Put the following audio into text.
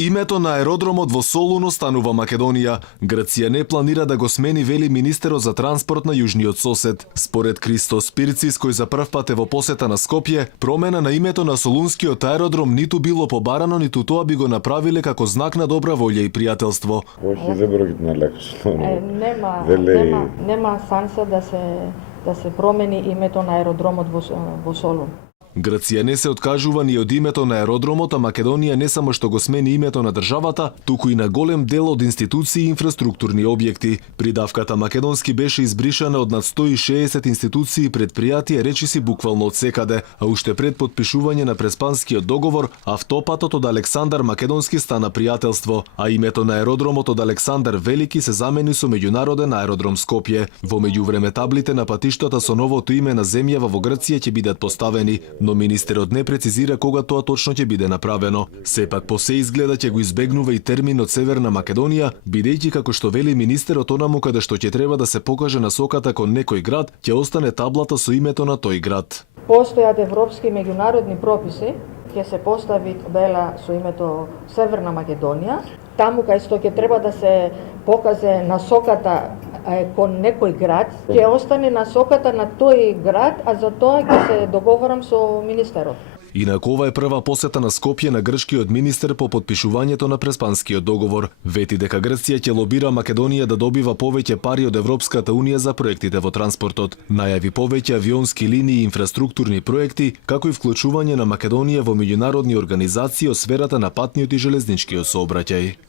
Името на аеродромот во Солун останува Македонија. Грција не планира да го смени, вели министерот за транспорт на јужниот сосед. Според Кристос Пирцис, кој за прв пат е во посета на Скопје, промена на името на Солунскиот аеродром ниту било побарано, ниту тоа би го направиле како знак на добра волја и пријателство. Нема шанса да се промени името на аеродромот во Солун. Грција не се откажува ни од името на аеродромот, а Македонија не само што го смени името на државата, туку и на голем дел од институции и инфраструктурни објекти. Придавката македонски беше избришана од над 160 институции и предпријатија, речиси буквално од секаде, а уште пред подпишување на Преспанскиот договор, автопатот од Александар Македонски стана пријателство, а името на аеродромот од Александар Велики се замени со меѓународен аеродром Скопје. Во меѓувреме таблите на патиштата со новото име на земјава во Грција ќе бидат поставени, но министерот не прецизира кога тоа точно ќе биде направено. Сепак по се изгледа ќе го избегнува и терминот Северна Македонија, бидејќи како што вели министерот, онаму каде што ќе треба да се покаже насоката кон некој град, ќе остане таблата со името на тој град. Постојат европски меѓународни прописи, ќе се постави табела со името Северна Македонија, таму кај што ќе треба да се покаже насоката кон некој град, ќе остане насоката на тој град, а за тоа ќе се договорам со министерот. Инаку ова е прва посета на Скопје на грчкиот министер по подпишувањето на Преспанскиот договор. Вети дека Грција ќе лобира Македонија да добива повеќе пари од Европската унија за проектите во транспортот. Најави повеќе авионски линии и инфраструктурни проекти, како и вклучување на Македонија во меѓународни организации од сферата на патниот и железничкиот сообраќај.